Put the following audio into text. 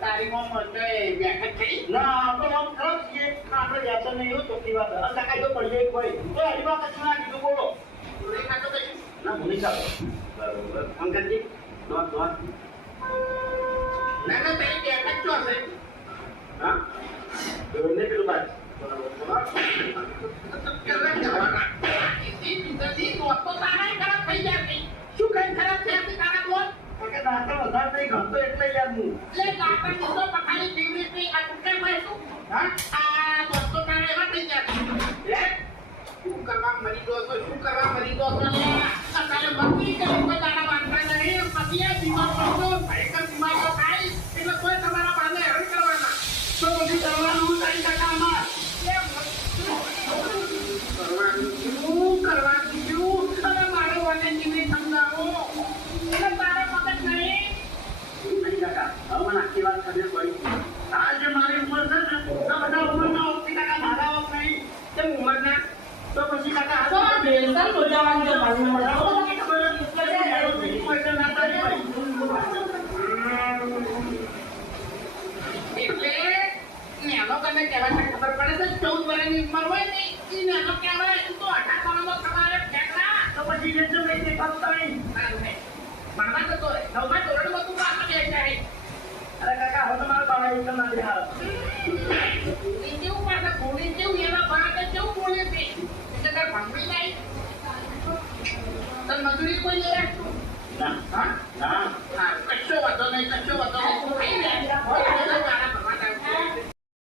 તારીખમાં મને બેઠક થઈ ના આપણે આમ ખરાબ છીએ આપણે વ્યાસન નહીં એવું ચોખ્ખી વાત અને કાકા તો પડી ભાઈ તો હરી વાત કશું ના કીધું બોલો સુરેખા તો કઈ ના ભૂલી જાવ બરોબર અંકલજી દોત દોત ના તારી બેઠક શું હશે હા ને પેલું બાદ શું કઈ ખરાબ છે તારા બોલ કે દાંતા વધારે નહીં ઘટતો એટલે યાર હું એટલે લાકડા તો પખાડી જીવની આ કુકે ભાઈ શું હા આ દોસ્તો તારે એવા થઈ ગયા શું કરવા મરી ગયો છો શું કરવા મરી ગયો છો લે આ તારે બકરી કે કોઈ તારા વાંચતા નહીં પછી આ બીમાર પડતો ભયંકર બીમાર તો થાય એટલે કોઈ તમારા બાને હેરાન કરવાના તો પછી કરવાનું તારી કાકામાં કરવાનું શું અને મારો વાને જીવની સમજાવો એટલે તારે મગજ નહીં નહીં કાકા હવે મને આખી વાત ખબર પડી આજે મારી ઉંમર છે ને આ બધા ઉંમરના વખતે કાકા મારા વખત નહીં તે ઉંમરના તો પછી કાકા તો આ બેલતા લોજાવાની જો બાજુમાં એટલે નેનો તને કહેવાય છે ખબર પડે છે 14 વર્ષની ઉંમર હોય ને એ નેનો કહેવાય તું તો 18 વર્ષનો તમારે ફેંકલા તો પછી જે છે નહીં દેખાતા નહીં ભણવા જતો રહે નવમા ધોરણમાં તું પાછો બેસાય અરે કાકા હવે તમારે બાળા એવું ના દેખાડો એ કેવું પાછા ભૂલી કેવું એના ભાગે કેવું બોલે છે એટલે તાર ભણવી નહીં તને મજૂરી કોઈ નહીં રાખતું ના હા ના હા કશો વાંધો નહીં કશો વાંધો નહીં